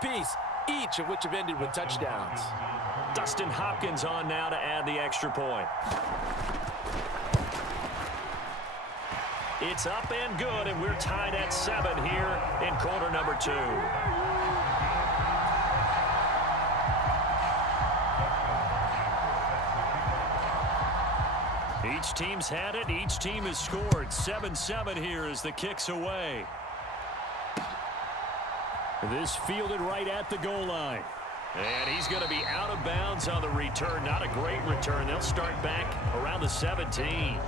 apiece, each of which have ended with touchdowns. Dustin Hopkins on now to add the extra point. It's up and good, and we're tied at 7 here in quarter number 2. Each team's had it. Each team has scored. 7-7 here as the kick's away. This fielded right at the goal line. And he's going to be out of bounds on the return. Not a great return. They'll start back around the 17.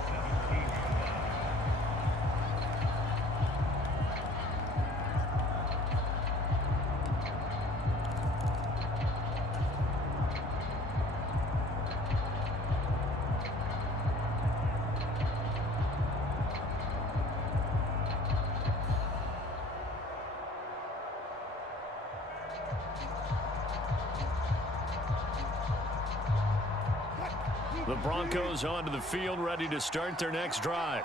The Broncos onto the field, ready to start their next drive.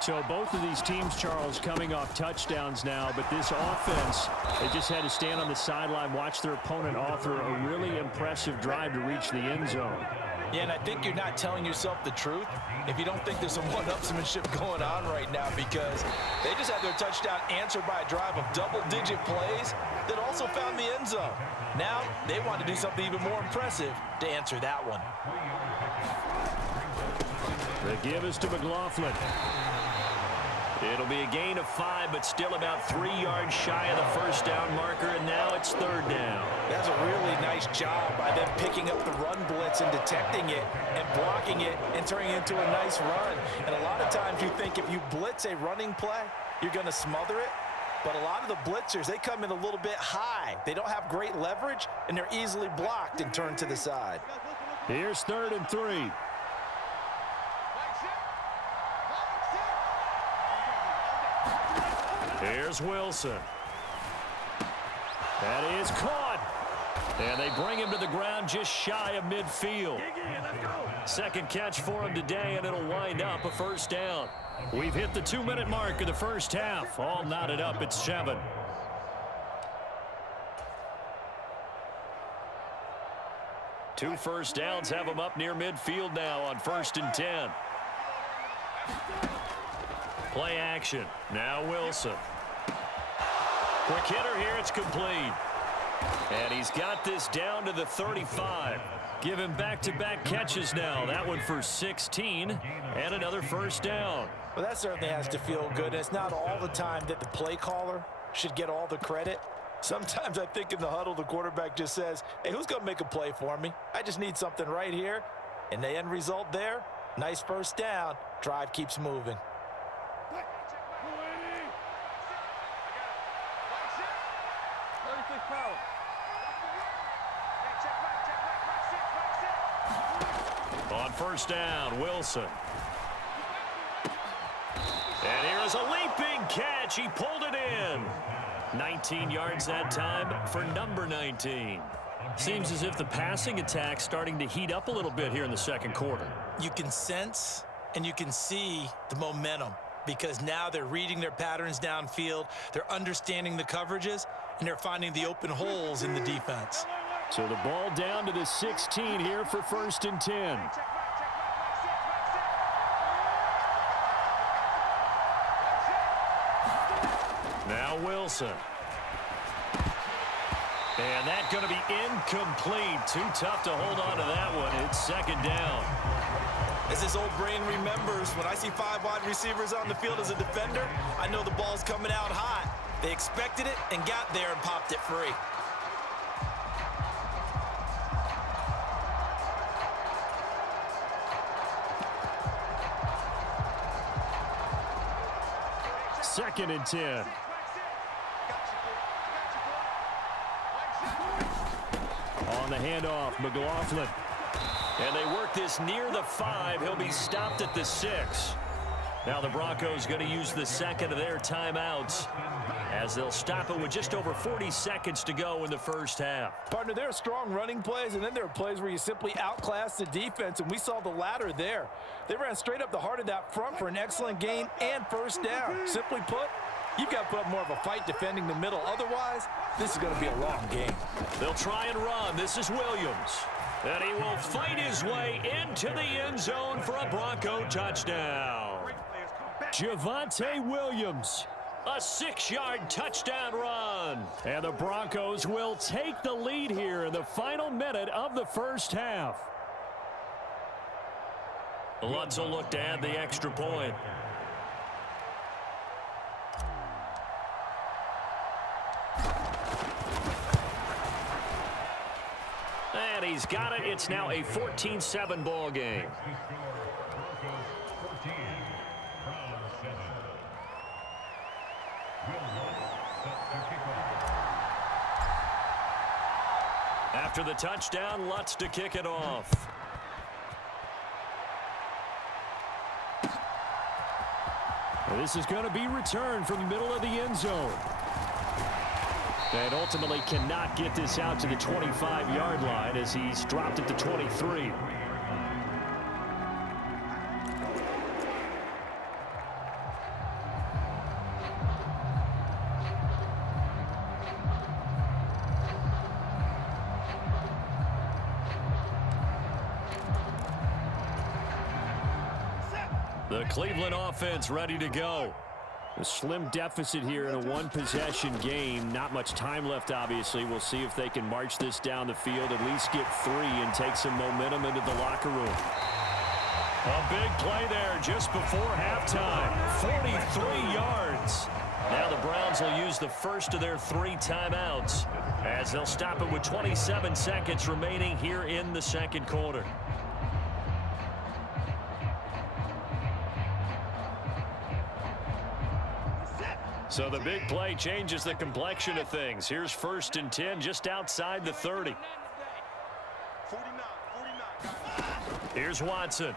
So both of these teams, Charles, coming off touchdowns now, but this offense, they just had to stand on the sideline, watch their opponent author a really impressive drive to reach the end zone. Yeah, and I think you're not telling yourself the truth if you don't think there's some one-upsmanship going on right now, because they just had their touchdown answered by a drive of double-digit plays that also found the end zone. Now they want to do something even more impressive to answer that one. The give is to McLaughlin. It'll be a gain of 5, but still about 3 yards shy of the first down marker, and now it's 3rd down. That's a really nice job by them picking up the run blitz and detecting it and blocking it and turning it into a nice run. And a lot of times you think if you blitz a running play, you're going to smother it. But a lot of the blitzers, they come in a little bit high. They don't have great leverage, and they're easily blocked and turned to the side. Here's 3rd and 3. Here's Wilson. That is caught. And they bring him to the ground just shy of midfield. Second catch for him today, and it'll wind up a first down. We've hit the 2-minute mark of the first half. All knotted up at 7. Two first downs have them up near midfield now on 1st and 10. Play action. Now Wilson. Quick hitter here. It's complete. And he's got this down to the 35. Give him back-to-back catches now. That one for 16 and another first down. Well, that certainly has to feel good. And it's not all the time that the play caller should get all the credit. Sometimes I think in the huddle, the quarterback just says, hey, who's going to make a play for me? I just need something right here. And the end result there, nice first down. Drive keeps moving. On first down, Wilson. And here's a leaping catch. He pulled it in. 19 yards that time for number 19. Seems as if the passing attack's starting to heat up a little bit here in the second quarter. You can sense and you can see the momentum, because now they're reading their patterns downfield, they're understanding the coverages, and they're finding the open holes in the defense. So the ball down to the 16 here for 1st and 10. Now Wilson. And that's going to be incomplete. Too tough to hold on to that one. It's 2nd down. As his old brain remembers, when I see 5 wide receivers on the field as a defender, I know the ball's coming out hot. They expected it and got there and popped it free. Second and 10. On the handoff, McLaughlin. And they work this near the 5. He'll be stopped at the 6. Now the Broncos going to use the second of their timeouts as they'll stop it with just over 40 seconds to go in the first half. Partner, there are strong running plays, and then there are plays where you simply outclass the defense, and we saw the latter there. They ran straight up the heart of that front for an excellent gain and first down. Simply put, You've got to put up more of a fight defending the middle. Otherwise, this is going to be a long game. They'll try and run. This is Williams. And he will fight his way into the end zone for a Bronco touchdown. Javonte Williams. A 6-yard touchdown run. And the Broncos will take the lead here in the final minute of the first half. Lutz will look to add the extra point. And he's got it. It's now a 14-7 ball game. After the touchdown, Lutz to kick it off. This is going to be returned from the middle of the end zone. And ultimately cannot get this out to the 25-yard line as he's dropped it to 23. The Cleveland offense ready to go. A slim deficit here in a one-possession game. Not much time left, obviously. We'll see if they can march this down the field, at least get 3 and take some momentum into the locker room. A big play there just before halftime. 43 yards. Now the Browns will use the first of their 3 timeouts as they'll stop it with 27 seconds remaining here in the second quarter. So the big play changes the complexion of things. Here's 1st and 10 just outside the 30. Here's Watson.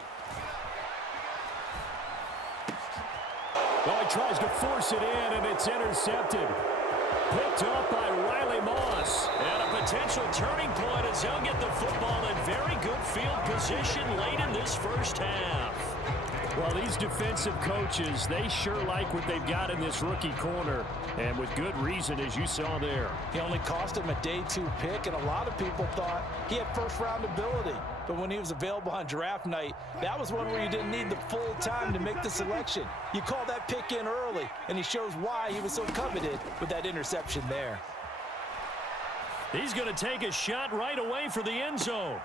Well, he tries to force it in, and it's intercepted. Picked up by Riley Moss. And a potential turning point as they'll get the football in very good field position late in this first half. Well, these defensive coaches, they sure like what they've got in this rookie corner, and with good reason, as you saw there. He only cost him a day 2 pick, and a lot of people thought he had first-round ability. But when he was available on draft night, that was one where you didn't need the full time to make the selection. You call that pick in early, and he shows why he was so coveted with that interception there. He's going to take a shot right away for the end zone.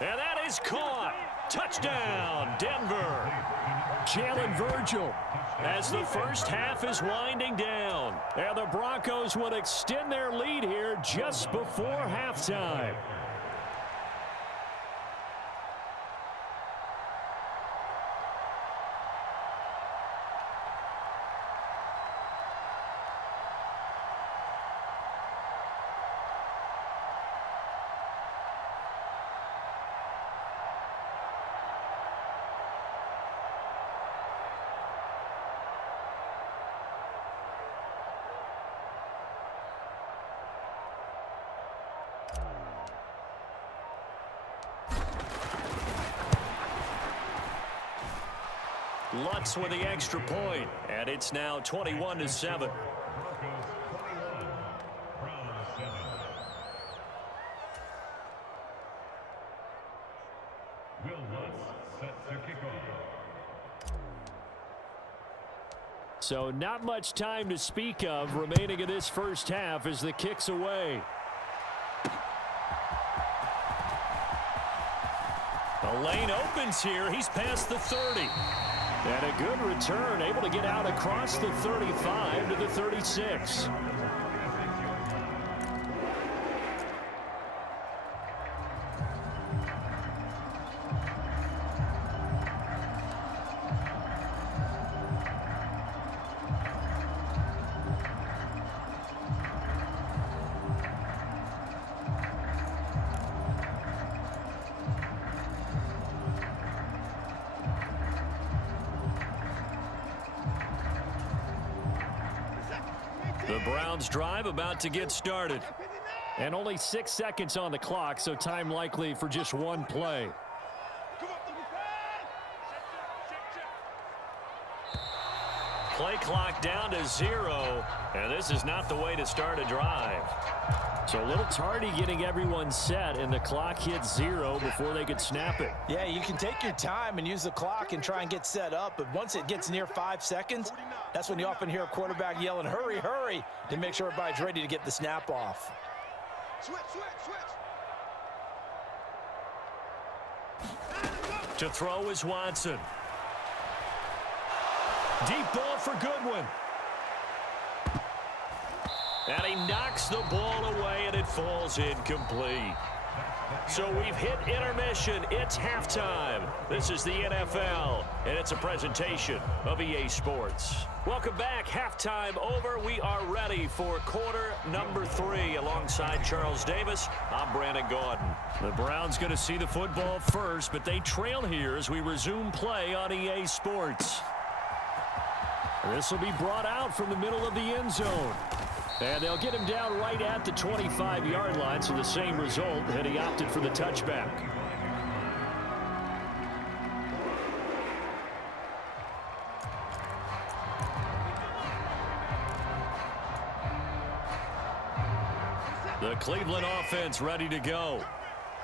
And that is caught. Touchdown, Denver. Jalen Virgil. As the first half is winding down. And the Broncos would extend their lead here just before halftime. Lutz with the extra point, and it's now 21-7. So not much time to speak of remaining in this first half as the kick's away. The lane opens here. He's past the 30. And a good return, able to get out across the 35 to the 36. The Browns drive about to get started. And only 6 seconds on the clock, so time likely for just one play. Play clock down to 0, and this is not the way to start a drive. So a little tardy getting everyone set, and the clock hits 0 before they could snap it. Yeah, you can take your time and use the clock and try and get set up, but once it gets near 5 seconds, that's when you often hear a quarterback yelling, hurry, hurry, to make sure everybody's ready to get the snap off. Switch. To throw is Watson. Deep ball for Goodwin. And he knocks the ball away, and it falls incomplete. So we've hit intermission. It's halftime. This is the NFL, and it's a presentation of EA Sports. Welcome back. Halftime over. We are ready for quarter number 3. Alongside Charles Davis, I'm Brandon Gaudin. The Browns going to see the football first, but they trail here as we resume play on EA Sports. This will be brought out from the middle of the end zone. And they'll get him down right at the 25-yard line, so the same result, and he opted for the touchback. The Cleveland offense ready to go.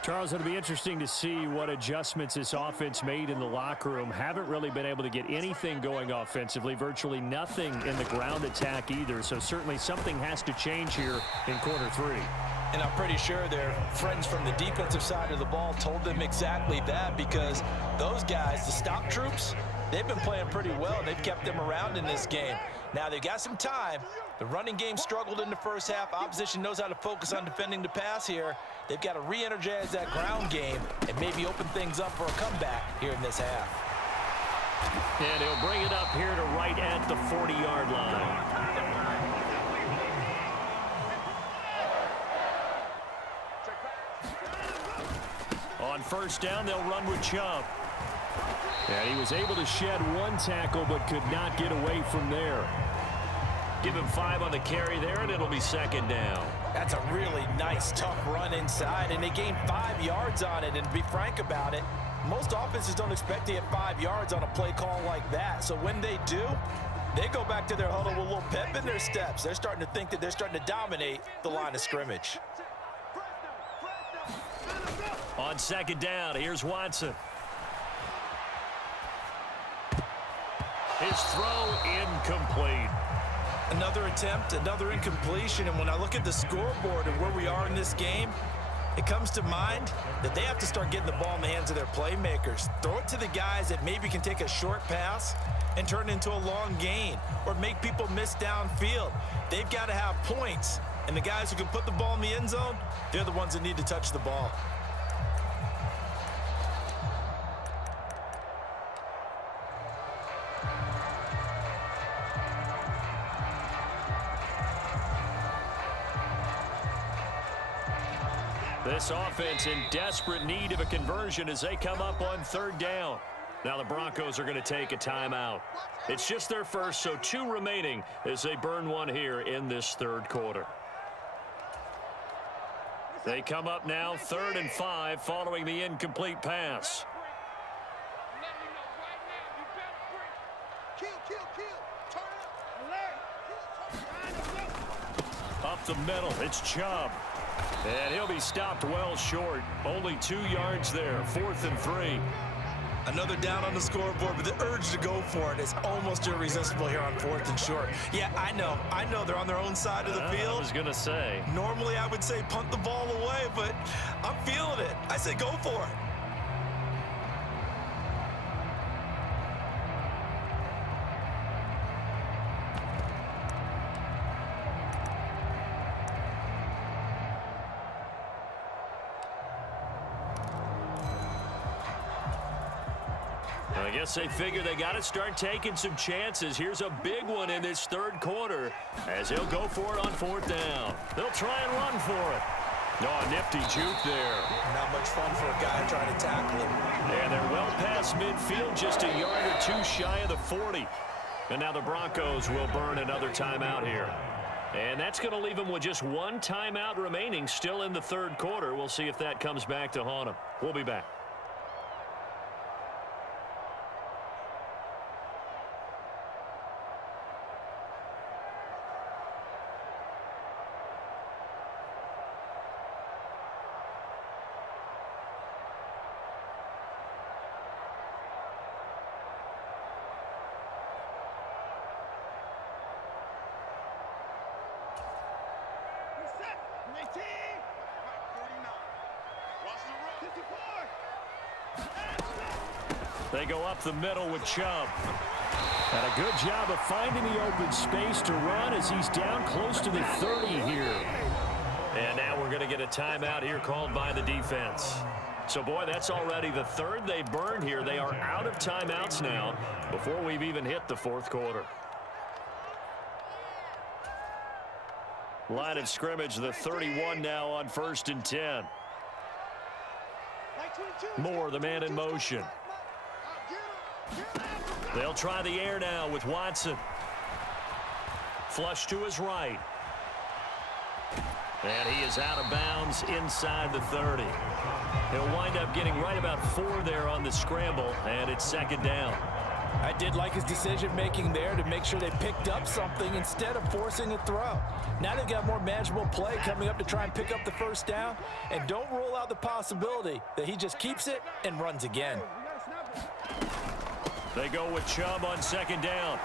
Charles, it'll be interesting to see what adjustments this offense made in the locker room. Haven't really been able to get anything going offensively, virtually nothing in the ground attack either. So certainly something has to change here in quarter 3. And I'm pretty sure their friends from the defensive side of the ball told them exactly that, because those guys, the stop troops, they've been playing pretty well. They've kept them around in this game. Now they've got some time. The running game struggled in the first half. Opposition knows how to focus on defending the pass here. They've got to re-energize that ground game and maybe open things up for a comeback here in this half. And he'll bring it up here to right at the 40-yard line. On first down, they'll run with Chubb. And he was able to shed one tackle but could not get away from there. Give him 5 on the carry there, and it'll be second down. That's a really nice, tough run inside, and they gained 5 yards on it. And to be frank about it, most offenses don't expect to get 5 yards on a play call like that. So when they do, they go back to their huddle with a little pep in their steps. They're starting to think that they're starting to dominate the line of scrimmage. On second down, here's Watson. His throw incomplete. Another attempt, another incompletion, and when I look at the scoreboard and where we are in this game, it comes to mind that they have to start getting the ball in the hands of their playmakers. Throw it to the guys that maybe can take a short pass and turn it into a long gain or make people miss downfield. They've got to have points, and the guys who can put the ball in the end zone, they're the ones that need to touch the ball. This offense in desperate need of a conversion as they come up on third down. Now the Broncos are going to take a timeout. It's just their first, so 2 remaining as they burn one here in this third quarter. They come up now 3rd and 5 following the incomplete pass. Up the middle, it's Chubb. And he'll be stopped well short. Only 2 yards there, 4th and 3. Another down on the scoreboard, but the urge to go for it is almost irresistible here on 4th and short. Yeah, I know they're on their own side of the field. I was going to say. Normally I would say punt the ball away, but I'm feeling it. I say go for it. I guess they figure they got to start taking some chances. Here's a big one in this third quarter as he'll go for it on 4th down. They'll try and run for it. Oh, nifty juke there. Not much fun for a guy trying to tackle him. And they're well past midfield, just a yard or 2 shy of the 40. And now the Broncos will burn another timeout here. And that's going to leave them with just 1 timeout remaining still in the third quarter. We'll see if that comes back to haunt them. We'll be back. They go up the middle with Chubb. And a good job of finding the open space to run as he's down close to the 30 here. And now we're going to get a timeout here called by the defense. So, boy, that's already the third they burned here. They are out of timeouts now before we've even hit the fourth quarter. Line of scrimmage, the 31 now on 1st and 10. Moore, the man in motion. They'll try the air now with Watson. Flush to his right. And he is out of bounds inside the 30. He'll wind up getting right about 4 there on the scramble, and it's 2nd down. I did like his decision-making there to make sure they picked up something instead of forcing a throw. Now they've got more manageable play coming up to try and pick up the 1st down, and don't rule out the possibility that he just keeps it and runs again. They go with Chubb on 2nd down.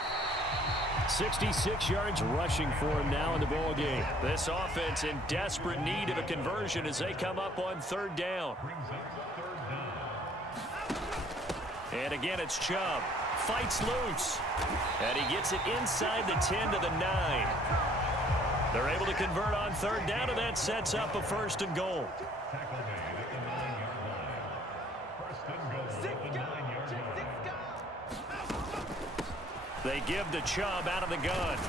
66 yards rushing for him now in the ball game. This offense in desperate need of a conversion as they come up on 3rd down. And again, it's Chubb. Fights loose. And he gets it inside the 10 to the 9. They're able to convert on 3rd down, and that sets up a 1st and goal. They give to Chubb out of the gun.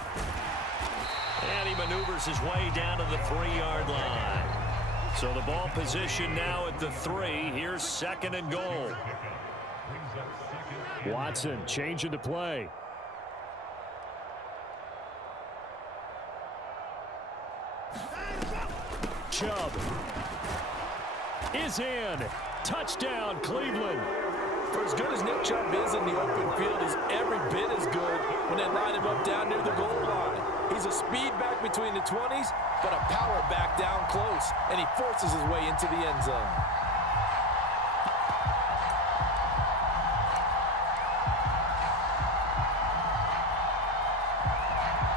And he maneuvers his way down to the 3-yard line. So the ball position now at the 3. Here's 2nd and goal. Watson changing the play. Chubb is in. Touchdown, Cleveland. For as good as Nick Chubb is in the open field, he's every bit as good when they line him up down near the goal line. He's a speed back between the 20s, but a power back down close, and he forces his way into the end zone.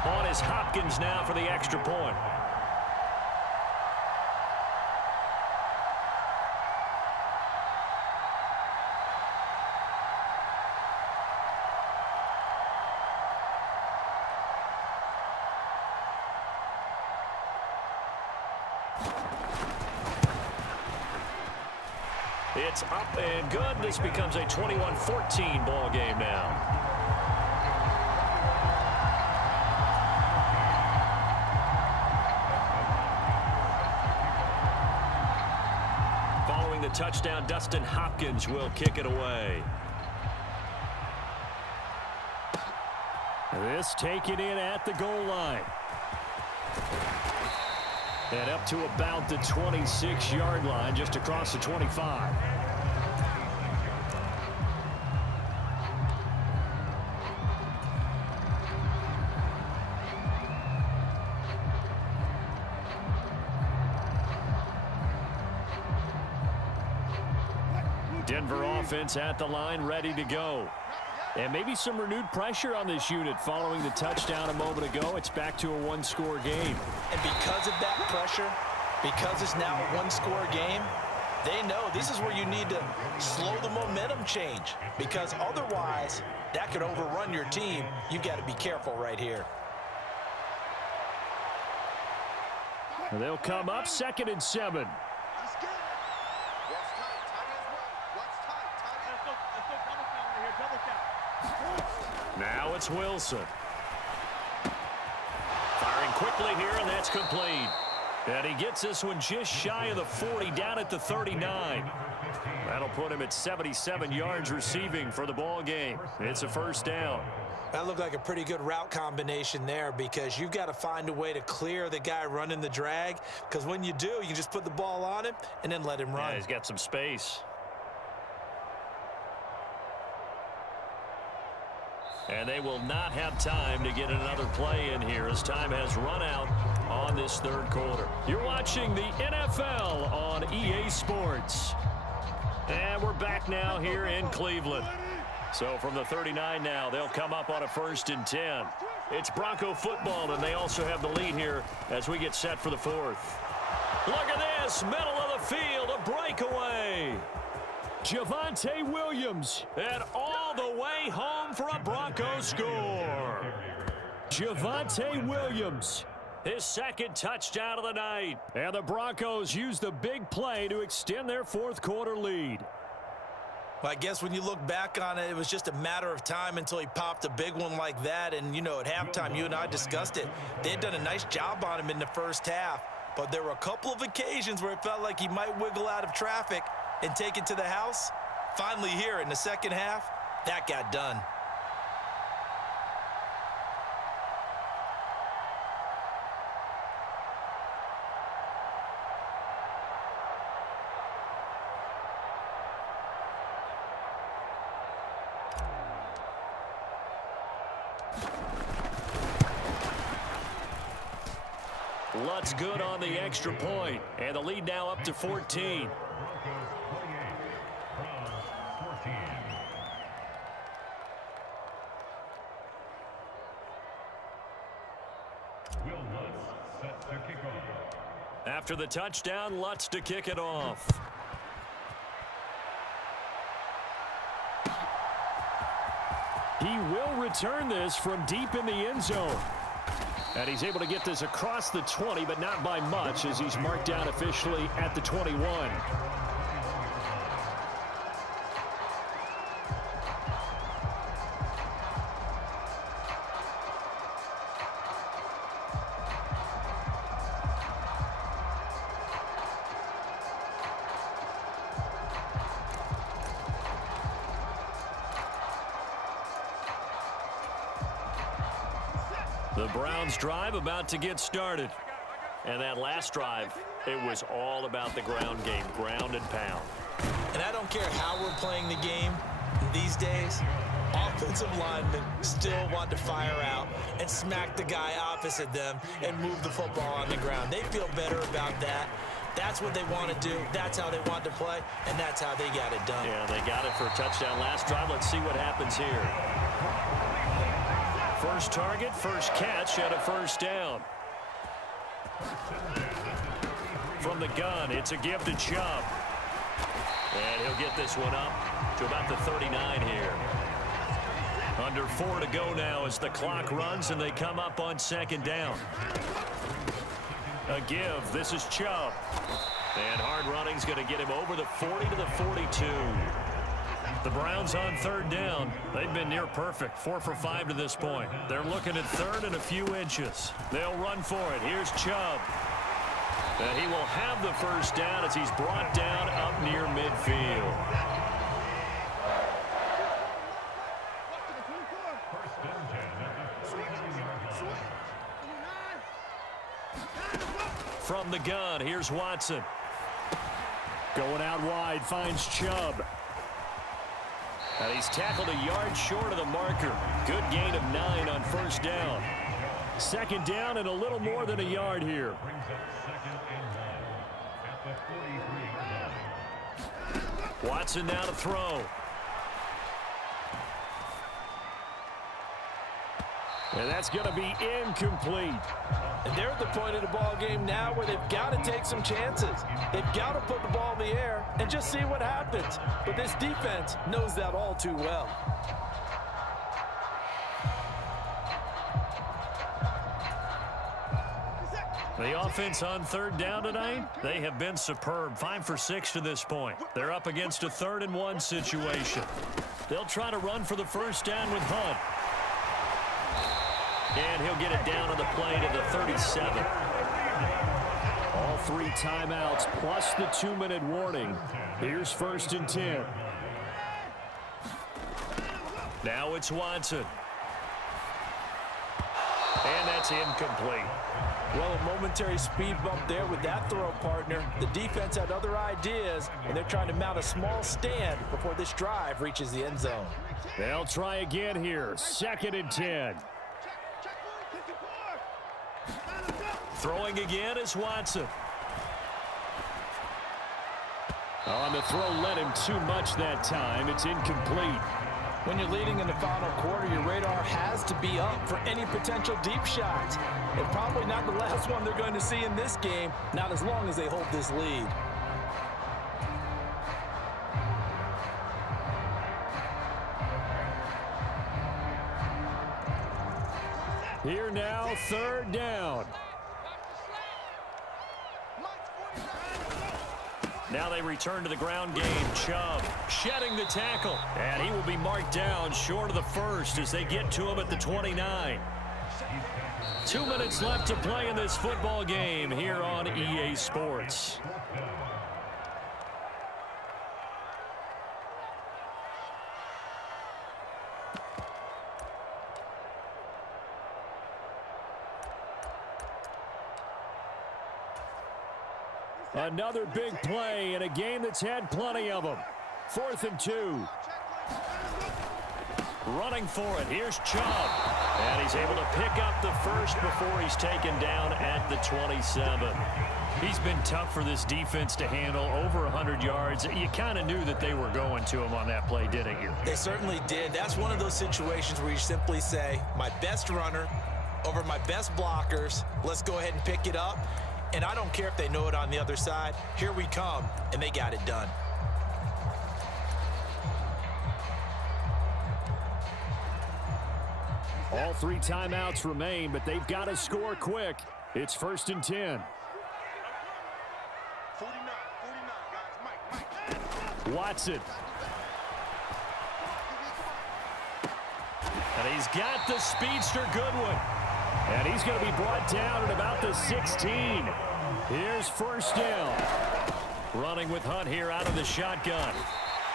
On is Hopkins now for the extra point. It's up and good. This becomes a 21-14 ball game now. Following the touchdown, Dustin Hopkins will kick it away. This taken in at the goal line. And up to about the 26-yard line, just across the 25. Denver offense at the line, ready to go. And maybe some renewed pressure on this unit following the touchdown a moment ago. It's back to a one-score game. And because of that pressure, because it's now a one-score game, they know this is where you need to slow the momentum change, because otherwise that could overrun your team. You've got to be careful right here. They'll come up 2nd and 7. Now it's Wilson. Firing quickly here, and that's complete. And he gets this one just shy of the 40, down at the 39. That'll put him at 77 yards receiving for the ball game. It's a 1st down. That looked like a pretty good route combination there, because you've got to find a way to clear the guy running the drag, because when you do, you can just put the ball on him and then let him run. Yeah, he's got some space. And they will not have time to get another play in here as time has run out on this 3rd quarter. You're watching the NFL on EA Sports. And we're back now here in Cleveland. So from the 39 now, they'll come up on a 1st and 10. It's Bronco football, and they also have the lead here as we get set for the 4th. Look at this, middle of the field, a breakaway. Javonte Williams. And all the way home for a Broncos score. Javonte Williams. His second touchdown of the night. And the Broncos use the big play to extend their fourth quarter lead. Well, I guess when you look back on it, it was just a matter of time until he popped a big one like that. And, you know, at halftime, you and I discussed it. They had done a nice job on him in the first half. But there were a couple of occasions where it felt like he might wiggle out of traffic and take it to the house. Finally here in the second half, that got done. Lutt's good on the extra point, and the lead now up to 14. After the touchdown, Lutz to kick it off. He will return this from deep in the end zone. And he's able to get this across the 20, but not by much, as he's marked down officially at the 21. The Browns drive about to get started. And that last drive, it was all about the ground game, ground and pound. And I don't care how we're playing the game these days, offensive linemen still want to fire out and smack the guy opposite them and move the football on the ground. They feel better about that. That's what they want to do. That's how they want to play, and that's how they got it done. Yeah, they got it for a touchdown last drive. Let's see what happens here. First target, first catch, and a first down. From the gun, it's a give to Chubb. And he'll get this one up to about the 39 here. Under 4 to go now as the clock runs and they come up on second down. A give. This is Chubb. And hard running's going to get him over the 40 to the 42. The Browns on third down. They've been near perfect. 4 for 5 to this point. They're looking at third and a few inches. They'll run for it. Here's Chubb. And he will have the first down as he's brought down up near midfield. From the gun, here's Watson. Going out wide, finds Chubb. And he's tackled a yard short of the marker. Good gain of 9 on first down. Second down and a little more than a yard here. Watson now to throw. And that's going to be incomplete. And they're at the point of the ball game now where they've got to take some chances. They've got to put the ball in the air and just see what happens. But this defense knows that all too well. The offense on third down tonight, they have been superb. 5 for 6 to this point. They're up against a 3rd and 1 situation. They'll try to run for the first down with Hunt. And he'll get it down on the play to the 37. All 3 timeouts plus the 2-minute warning. Here's 1st and 10. Now it's Watson. And that's incomplete. Well, a momentary speed bump there with that throw, partner. The defense had other ideas, and they're trying to mount a small stand before this drive reaches the end zone. They'll try again here. 2nd and 10. Throwing again is Watson. On the throw, led him too much that time. It's incomplete. When you're leading in the final quarter, your radar has to be up for any potential deep shots. And probably not the last one they're going to see in this game, not as long as they hold this lead. Here now, third down. Now they return to the ground game. Chubb shedding the tackle. And he will be marked down short of the first as they get to him at the 29. 2 minutes left to play in this football game here on EA Sports. Another big play in a game that's had plenty of them. 4th and 2. Running for it. Here's Chubb. And he's able to pick up the first before he's taken down at the 27. He's been tough for this defense to handle. Over 100 yards. You kind of knew that they were going to him on that play, didn't you? They certainly did. That's one of those situations where you simply say, my best runner over my best blockers. Let's go ahead and pick it up. And I don't care if they know it on the other side. Here we come, and they got it done. All 3 timeouts remain, but they've got to score quick. It's 1st and 10. 49, guys. Mike. Watson. And he's got the speedster Goodwin. And he's going to be brought down at about the 16. Here's 1st down. Running with Hunt here out of the shotgun.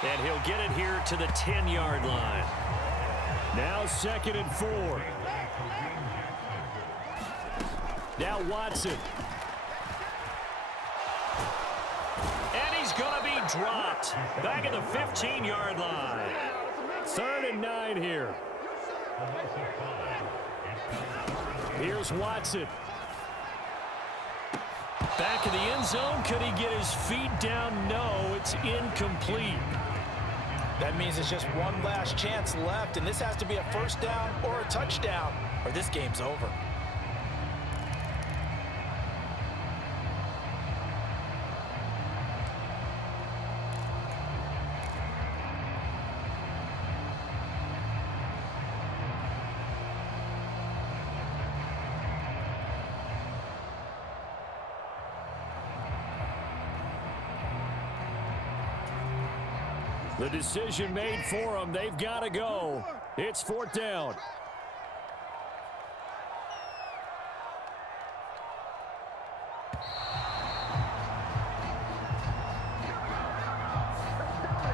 And he'll get it here to the 10-yard line. Now 2nd and 4. Now Watson. And he's going to be dropped. Back at the 15-yard line. 3rd and 9 here. Here's Watson. Back in the end zone. Could he get his feet down? No, it's incomplete. That means it's just one last chance left, and this has to be a 1st down or a touchdown, or this game's over. The decision made for them. They've got to go. It's 4th down.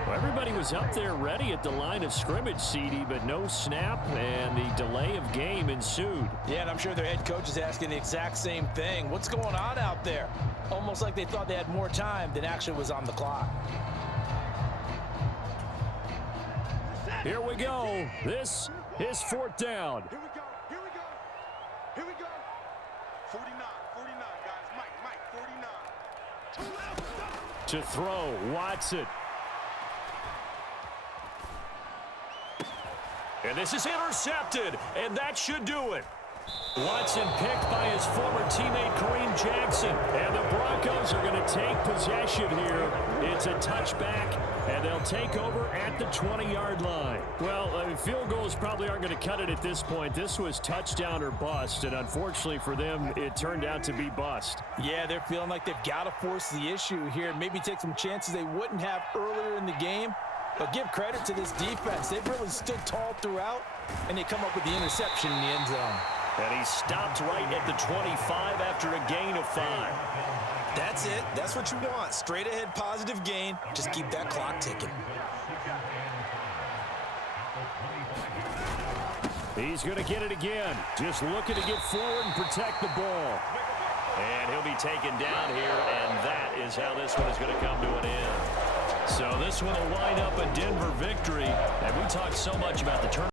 Well, everybody was up there ready at the line of scrimmage, CD, but no snap, and the delay of game ensued. Yeah, and I'm sure their head coach is asking the exact same thing. What's going on out there? Almost like they thought they had more time than actually was on the clock. Here we go. This is 4th down. Here we go. Here we go. Here we go. 49, guys. Mike, 49. To throw, Watson. And this is intercepted, and that should do it. Watson picked by his former teammate Kareem Jackson. And the Broncos are going to take possession here. It's a touchback, and they'll take over at the 20-yard line. Well, field goals probably aren't going to cut it at this point. This was touchdown or bust, and unfortunately for them, it turned out to be bust. Yeah, they're feeling like they've got to force the issue here. Maybe take some chances they wouldn't have earlier in the game. But give credit to this defense. They've really stood tall throughout, and they come up with the interception in the end zone. And he stopped right at the 25 after a gain of 5. That's it. That's what you want. Straight ahead positive gain. Just keep that clock ticking. He's going to get it again. Just looking to get forward and protect the ball. And he'll be taken down here, and that is how this one is going to come to an end. So this one will wind up a Denver victory. And we talked so much about the turnover.